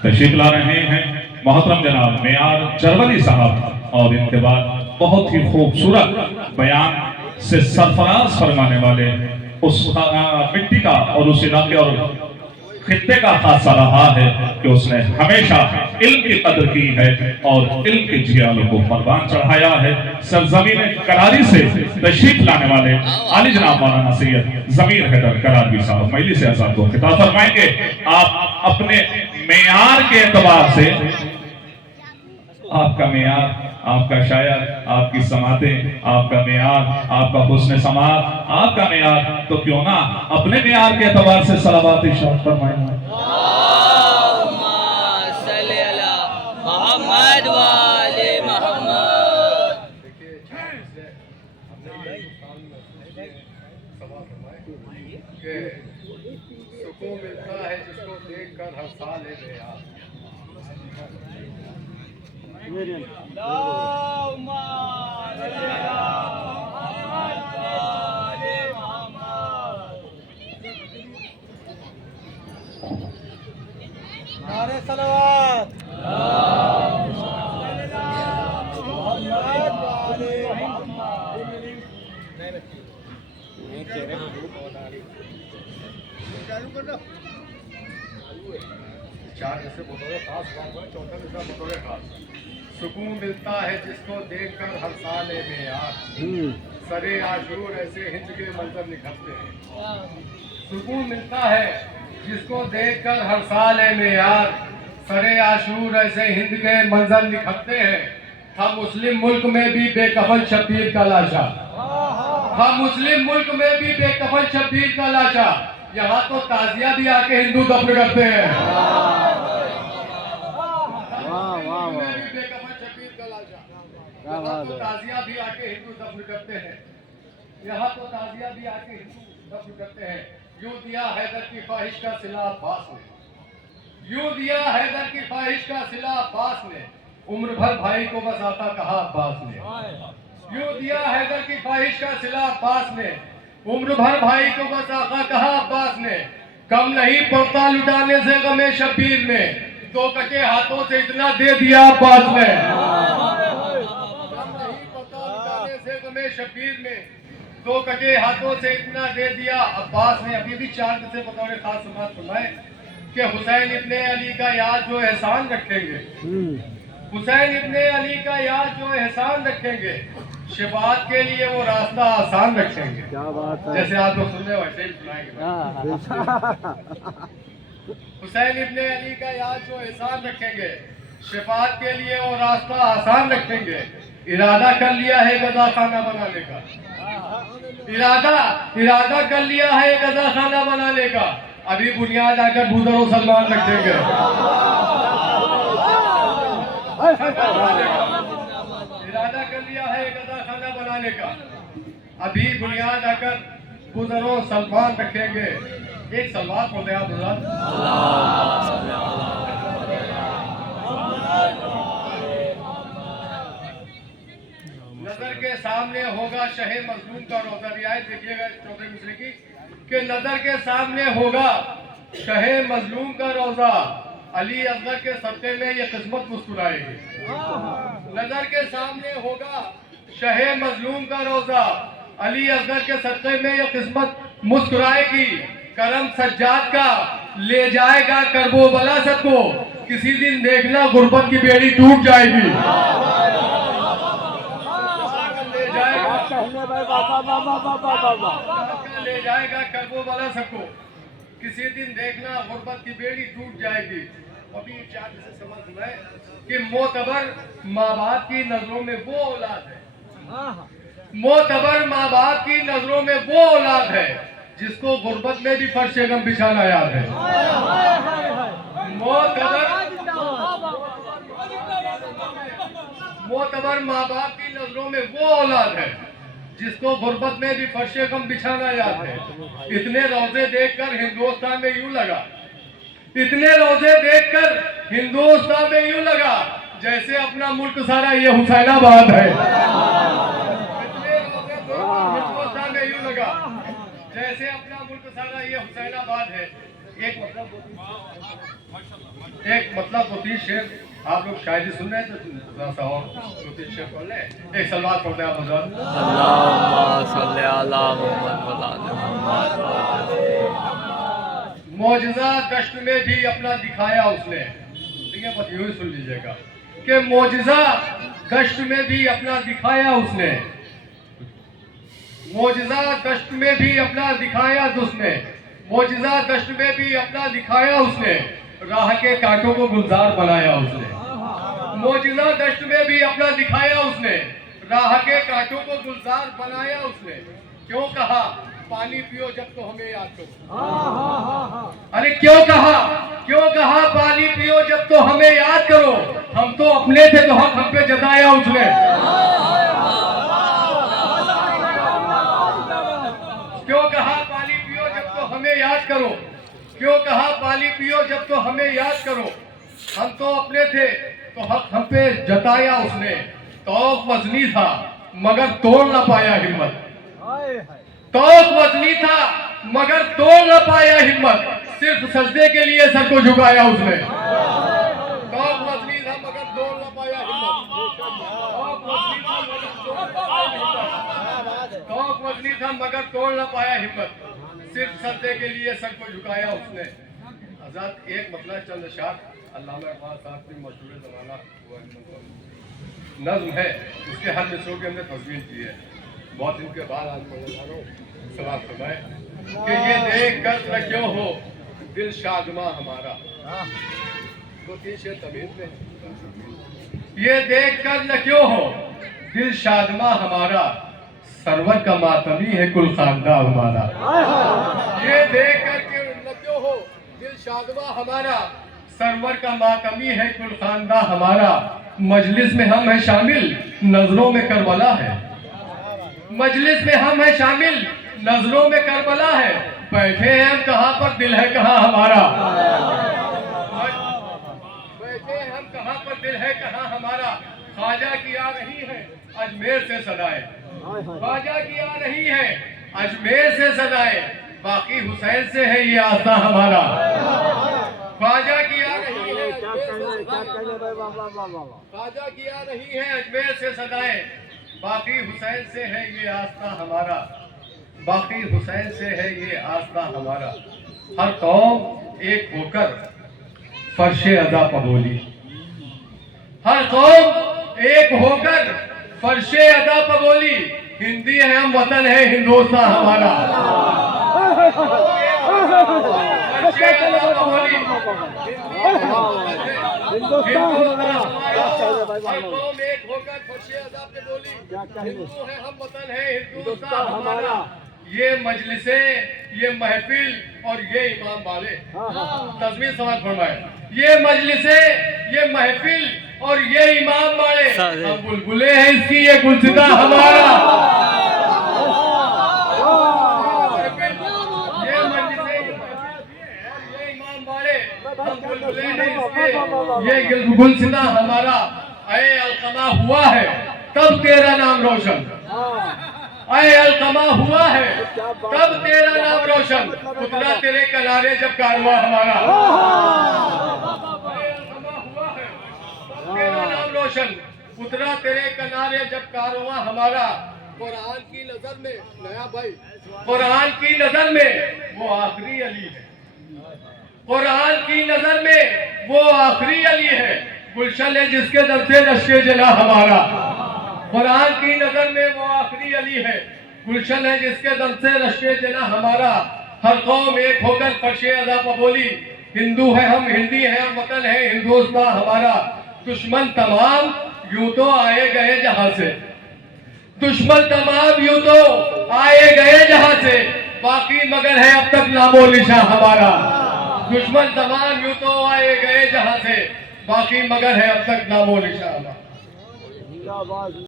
तशरीफ ला रहे हैं मोहतरम जनाब मेयार जरवली साहब और इनके बाद बहुत ही खूबसूरत बयान से सरफराज फरमाने वाले उस मिट्टी का और उस इलाके और खित्ते का खासा रहा है कि उसने हमेशा इल्म की कदर की है और इल्म के जियालों को परवान चढ़ाया है। सरजमीन करारी से तशरीफ लाने वाले आली जनाब मौलाना सैयद ज़मीर हैदर करारी साहब मजलिस आज़ाद को खिताब फरमाएंगे। आप अपने मेयार के एतबार से, आपका मेयार, आपका शायर, आपकी समातें, आपका मेयार, आपका हुस्न समात, आपका मेयार, तो क्यों ना अपने मेयार के एतबार से सलावत इरशाद फरमाएं। सुकून मिलता है जिसको देखकर हर साल है नारे सलावत चालू कर दो। चार जैसे बोतलें खास, चौथा जैसा बोतलें खास। सुकून मिलता है जिसको देखकर हर साल में यार, सरे आशूर ऐसे हिंद के मंजर निखरते हैं। सुकून मिलता है जिसको देखकर हर साल में यार, सरे आशूर ऐसे हिंद के मंजर निखरते हैं। हम मुस्लिम मुल्क में भी बेकफन शब्बीर का लाशा, हम मुस्लिम मुल्क में भी बेकफन शब्बीर का लाशा, यहाँ तो ताजिया भी आके हिंदू दफन करते हैं। बेकफन शब्बीर का लाशा, यहाँ तो ताजिया भी आके हिंदू दफन करते हैं। यहाँ तो ताजिया भी आके हिंदू दफन करते हैं। यूं दिया हैदर की ख्वाहिश का सिला अब्बास ने, यूं दिया हैदर की ख्वाहिश का सिला अब्बास ने, उम्र भर भाई को बस आता कहा अब्बास ने। यूं दिया हैदर की ख्वाहिश का सिला अब्बास ने, उम्र भर भाई को बस आका कहा अब्बास ने। कम नहीं पड़ता लुटाने से गमे शब्बीर ने, दो कटे हाथों से इतना दे दिया अब्बास ने। कम नहीं पड़ता लुटाने से गमे शब्बीर ने, दो कटे हाथों से इतना दे दिया अब्बास ने। अभी भी चार से बतौर खास समात सुनाए कि हुसैन इब्ने अली का याद जो एहसान रखेंगे, हुसैन इब्ने अली का याद जो एहसान रखेंगे, शिफात के लिए वो रास्ता आसान रखेंगे। क्या बात है, जैसे आप लोग सुन रहे हो वैसे ही सुनाएंगे। हुसैन इब्ने अली का याद जो एहसान रखेंगे, शिफात के लिए वो रास्ता आसान रखेंगे। इरादा कर लिया है गजा खाना बनाने का, इरादा कर लिया है गजा खाना बनाने का, अभी बुनियाद आकर भूदरों सलमान रखेंगे। इरादा कर लिया है गजा खाना बनाने का, अभी बुनियाद आकर भूदरों सलमान रखेंगे। एक सलवात बोलते हैं आप। नजर के सामने होगा शहे मजलूम का रोजा, रियायत देखिएगा चौथे मिसरे की कि नजर के सामने होगा शहे मजलूम का रोजा, अली असगर के सत्ते में ये किस्मत मुस्कुराएगी। नजर के सामने होगा शहे मजलूम का रोजा, अली असगर के सत्ते में ये किस्मत मुस्कुराएगी। करम सज्जाद का ले जाएगा करबो बला सबको, किसी दिन देखना गुर्बत की बेड़ी टूट जाएगी। ले जाएगा करबो बला सबको, किसी दिन देखना गुर्बत की बेड़ी टूट जाएगी। अभी चार जैसे समझ में कि मोतबर माँ बाप की नजरों में वो औलाद है, मोतबर माँ बाप की नजरों में वो औलाद है जिसको गुर्बत में भी फर्श गम बिछाना याद है। मोतबर माँ बाप की नजरों में वो औलाद है जिसको गुर्बत में भी फर्श गम बिछाना याद है। इतने रोजे देखकर हिंदुस्तान में यूं लगा, इतने रोजे देखकर हिंदुस्तान में यूं लगा जैसे अपना मुल्क सारा ये हुसैनाबाद है। इतने रोजे देखकर हिंदुस्तान में यूं लगा जैसे अपना मुल्क सारा ये हुसैनाबाद है। एक मतलब एक मतलब 2-3 शेर आप लोग शायरी सुन रहे हैं तो थोड़ा सा और 2-3 शेर पढ़ लें। एक सलवात पढ़ते हैं आप हज़रत। मौजज़ा दश्त में भी अपना दिखाया उसने, ठीक है, बस यूं ही सुन लीजिएगा कि मौजज़ा दश्त में भी अपना दिखाया उसने, मौजज़ा दश्त में भी अपना दिखाया उसने, मौजज़ा दश्त में भी अपना दिखाया उसने, राह के कांटों को गुलजार बनाया उसने। मौजज़ा दश्त में भी अपना दिखाया उसने, राह के कांटों को गुलजार बनाया उसने। क्यों कहा पानी पियो जब तो हमें याद करो, अरे क्यों कहा पानी पियो जब तो हमें याद करो, हम तो अपने थे तो हक हम पे जताया उसने। क्यों कहा पानी पियो जब तो हमें याद करो, क्यों कहा पानी पियो जब तो हमें याद करो, हम तो अपने थे तो हक हम पे जताया उसने। तौक वजनी था मगर तोड़ न पाया हिम्मत, तौक वजनी था मगर तोड़ न पाया हिम्मत, सिर्फ सजदे के लिए सर को झुकाया उसने। तौक वजनी था मगर तोड़ न पाया हिम्मत, तौक वजनी था मगर तोड़ न पाया हिम्मत, सिर्फ सजदे के लिए सर को झुकाया उसने। हज़रत एक मतलब चंद अशार अल्लामा इकबाल साहब की मशहूर ज़माना नज़्म है, उसके हर मिसरों के अंदर तस्वीर की है। बहुत दिन के बाद आज पढ़ने जा रहा हूँ। सवाल फरमाए कि ये देख कर न क्यों हो दिल शादमा हमारा, 2-3 शेर तमीज़ में। ये देख कर न क्यों हो दिल शादमा हमारा, सरवर का मातमी है कुल खानदा हमारा। ये देख कर न क्यों हो दिल शादमा हमारा, सरवर का मातमी है कुल खानदा हमारा। मजलिस में हम है शामिल नजरों में करबला है, मजलिस में हम है शामिल नजरों में करबला है, बैठे हैं हम कहाँ पर दिल है कहाँ हमारा, बैठे हैं हम कहाँ पर दिल है कहाँ हमारा। ख्वाजा की आ रही है अजमेर से सदाएं, ख्वाजा की आ रही है अजमेर से सदाएं, बाकी हुसैन से है ये आस्था हमारा। ख्वाजा की आ रही है ख्वाजा की आ रही है अजमेर से सदाएं, बाकी हुसैन से है ये आस्था हमारा, बाकी हुसैन से है ये आस्था हमारा। हर कौम एक होकर फर्शे अदा पबोली, हर कौम एक होकर फर्शे अदा पबोली, हिंदी है हम वतन है हिंदुस्तान हमारा। फर्शे अदा पबोली हर कौम एक होकर फर्शे अदा पे बोली, हिंदू है हम वतन है हिंदुस्तान हमारा। ये मजलिसे ये महफिल और ये इमाम वाले, तस्वीर समाज फरमाए, ये मजलिसे ये महफिल और ये इमाम वाले, हम बुलबुले हैं इसकी ये गुलसिता हमारा। ये मजलिसे ये इमाम वाले, हम बुलबुले हैं इसके ये गुलसिता हमारा। अये अलकमा हुआ है तब तेरा नाम रोशन, अये अलकमा हुआ है तब तेरा नाम रोशन, उतरा तेरे किनारे जब कारवां हमारा। अये अलकमा हुआ है तब तेरा नाम रोशन, उतरा तेरे किनारे जब कारवां हमारा। कुरान की नजर में नया भाई, कुरान की नजर में वो आखिरी अली है, कुरान की नजर में वो आखिरी अली है, गुलशन है जिसके दर से नशे जला हमारा। कुरान की नजर में वो आखिरी अली है, गुलशन है जिसके दर से नशे जला हमारा। हर कौम एक होकर फर्शे अदा पबोली, हिंदू है हम हिंदी है हम वतन है हिंदुस्तान हमारा। दुश्मन तमाम यूं तो आए गए जहां से, दुश्मन तमाम यूं तो आए गए जहां से, बाकी मगर है अब तक नामो निशा हमारा। दुश्मन तमाम यूं तो आए गए जहां से, बाकी मगर है अब तक नामो निशा हमारा।